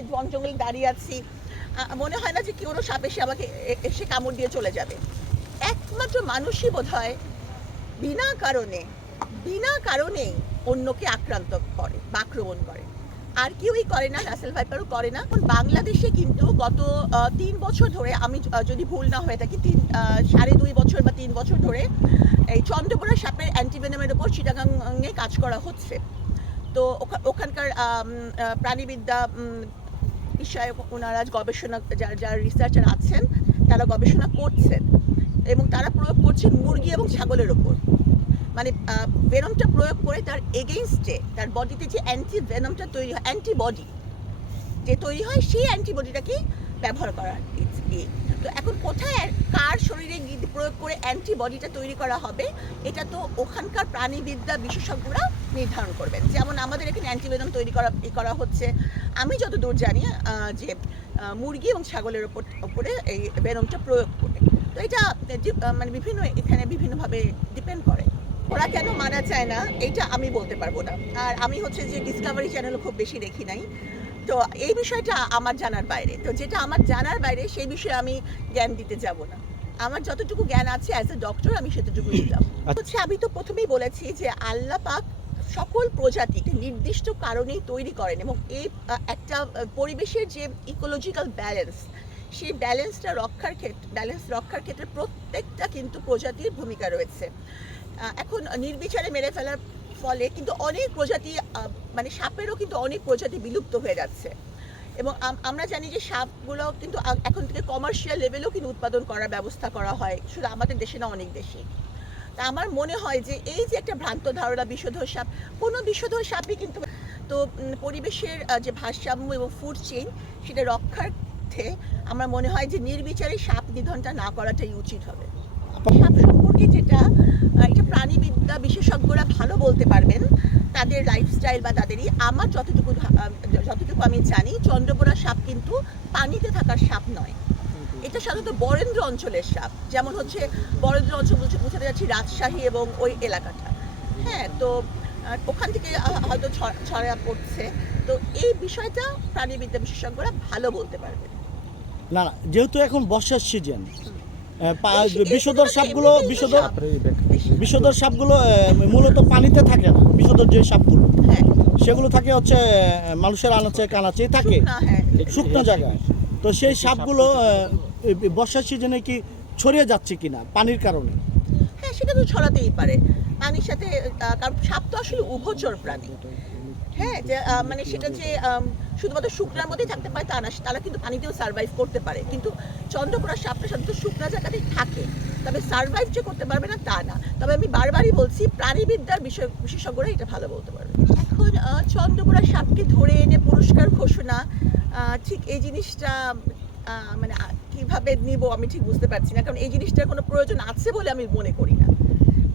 সময় বন জঙ্গলে দাঁড়িয়ে আছি। মনে হয় না যে কেউ সাপ এসে আমাকে এসে কামড় দিয়ে চলে যাবে। একমাত্র মানুষই বোধ হয় বিনা কারণে, বিনা কারণেই অন্যকে আক্রান্ত করে, বা আক্রমণ করে। আর কেউই করে না, রাসেল ভাইপারও করে না। বাংলাদেশে কিন্তু গত তিন বছর ধরে আমি যদি ভুল না হয়ে থাকি, তিন সাড়ে দুই বছর বা তিন বছর ধরে এই চন্দ্রপুরা সাপের অ্যান্টিভেনামের ওপর চিটাগাংয়ে কাজ করা হচ্ছে। তো ওখা- ওখানকার প্রাণীবিদ্যা বিষয়ে ওনারা গবেষণা, যারা যারা রিসার্চার আছেন, তারা গবেষণা করছেন এবং তারা প্রয়োগ করছেন মুরগি এবং ছাগলের ওপর। মানে ভেনমটা প্রয়োগ করে তার এগেইনস্টে তার বডিতে যে অ্যান্টি ভেনমটা তৈরি হয় অ্যান্টিবডি যে তৈরি হয়, সেই অ্যান্টিবডিটাকে ব্যবহার করা তো এখন কোথায় কার শরীরে প্রয়োগ করে অ্যান্টিবডিটা তৈরি করা হবে, এটা তো ওখানকার প্রাণীবিদ্যা বিশেষজ্ঞরা নির্ধারণ করবেন। যেমন আমাদের এখানে অ্যান্টিভেনম তৈরি করা করা হচ্ছে। আমি যতদূর জানি যে মুরগি এবং ছাগলের ওপর ওপরে এই ভেনমটা প্রয়োগ করে। তো এটা মানে বিভিন্ন এখানে বিভিন্নভাবে ডিপেন্ড করে। ওরা কেন মানা চায় না এটা আমি বলতে পারব না। আর আমি হচ্ছে যে ডিসকাভারি চ্যানেলও খুব বেশি দেখি নাই। তো এই বিষয়টা আমার জানার বাইরে। তো যেটা আমার জানার বাইরে সেই বিষয়ে আমি জ্ঞান দিতে যাব না। আমার যতটুকু জ্ঞান আছে অ্যাজ এ ডক্টর আমি সেতটুকু দিলাম। হচ্ছে আমি তো প্রথমেই বলেছি যে আল্লাহ পাক সকল প্রজাতিকে নির্দিষ্ট কারণেই তৈরি করেন এবং এই একটা পরিবেশের যে ইকোলজিক্যাল ব্যালেন্স সেই ব্যালেন্সটা রক্ষার ক্ষেত্রে ব্যালেন্স রক্ষার ক্ষেত্রে প্রত্যেকটা কিন্তু প্রজাতির ভূমিকা রয়েছে। এখন নির্বিচারে মেরে ফেলার ফলে কিন্তু অনেক প্রজাতি মানে সাপেরও কিন্তু অনেক প্রজাতি বিলুপ্ত হয়ে যাচ্ছে। এবং আমরা জানি যে সাপগুলো কিন্তু এখন থেকে কমার্শিয়াল লেভেলেও কিন্তু উৎপাদন করার ব্যবস্থা করা হয়। শুধু আমাদের দেশে না, অনেক দেশে তা আমার মনে হয় যে এই যে একটা ভ্রান্ত ধারণা বিষধর সাপ কোনো বিষধর সাপই কিন্তু তো পরিবেশের যে ভারসাম্য এবং ফুড চেইন সেটা রক্ষার্থে আমার মনে হয় যে নির্বিচারে সাপ নিধনটা না করাটাই উচিত হবে। সাপ সম্পর্কে যেটা এটা প্রাণীবিদ্যা বিশেষজ্ঞরা ভালো বলতে পারবেন তাদের লাইফস্টাইল বা তাদেরই। আমার যতটুকু যতটুকু আমি জানি চন্দ্রপোড়া সাপ কিন্তু পানিতে থাকার সাপ নয়। এটা সাধারণত বরেন্দ্র অঞ্চলের সাপ। যেমন হচ্ছে বরেন্দ্র অঞ্চল বলছে বোঝাতে যাচ্ছি রাজশাহী এবং ওই এলাকাটা। হ্যাঁ তো ওখান থেকে হয়তো ছড়া পড়ছে। তো এই বিষয়টা প্রাণীবিদ্যা বিশেষজ্ঞরা ভালো বলতে পারবে। না না যেহেতু এখন বর্ষার সিজন বিষধর সাপগুলো বিষধর বিষধর সাপগুলো মূলত পানিতে থাকে না বিষধর যে সাপগুলো। হ্যাঁ। সেগুলো থাকে হচ্ছে মানুষের আনাচে কানাচে থাকে হ্যাঁ। শুকনো জায়গায়। তো সেই সাপগুলো বর্ষার সিজনে কি ছড়িয়ে যাচ্ছে কিনা, পানির কারণে? হ্যাঁ সেটা তো ছড়াতেই পারে। পানির সাথে কারণ সাপ তো আসলে উভচর প্রাণী। হ্যাঁ মানে সেটা যে শুধুমাত্র শুকনার মধ্যেই থাকতে পারে তা না, তারা কিন্তু পানিতেও সার্ভাইভ করতে পারে। কিন্তু চন্দ্রপুরা সাপটা সাধারণত শুকনা জায়গাতেই থাকে। তবে সার্ভাইভ যে করতে পারবে না, তা না। তবে আমি বারবারই বলছি, প্রাণীবিদ্যার বিষয়, বিশেষজ্ঞরা এটা ভালো বলতে পারবে। এখন চন্দ্রপুরা সাপকে ধরে এনে পুরস্কার ঘোষণা ঠিক এই জিনিসটা মানে কীভাবে নিব আমি ঠিক বুঝতে পারছি না। কারণ এই জিনিসটার কোনো প্রয়োজন আছে বলে আমি মনে করি না।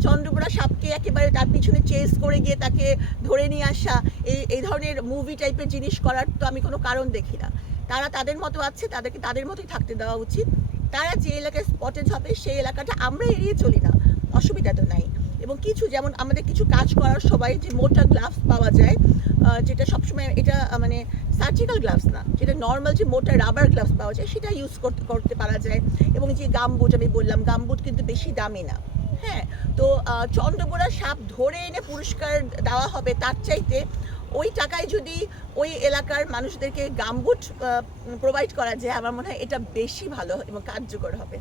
চন্দ্রপুরা সাপকে একেবারে তার পিছনে চেস করে গিয়ে তাকে ধরে নিয়ে আসা, এই এই ধরনের মুভি টাইপের জিনিস করার তো আমি কোনো কারণ দেখি না। তারা তাদের মতো আছে, তাদেরকে, তাদের মতোই থাকতে দেওয়া উচিত। তারা যে এলাকায় স্পটেজ হবে, সেই এলাকাটা আমরা এড়িয়ে চলি না। অসুবিধা তো নাই। এবং কিছু যেমন আমাদের কিছু কাজ করার সবাই যে মোটা গ্লাভস পাওয়া যায় যেটা সবসময় এটা মানে সার্জিক্যাল গ্লাভস না, যেটা নর্মাল যে মোটা রাবার গ্লাভস পাওয়া যায়, সেটা ইউজ করতে করতে পারা যায়। এবং যে গামবুট আমি বললাম, গামবুট কিন্তু বেশি দামি না। হ্যাঁ তো চন্দ্রবোড়া সাপ ধরে এনে পুরস্কার দেওয়া হবে তার চাইতে ওই টাকায় যদি ওই এলাকার মানুষদেরকে গামবুট প্রোভাইড করা যায়, আমার মনে হয় এটা বেশি ভালো এবং কার্যকর হবে।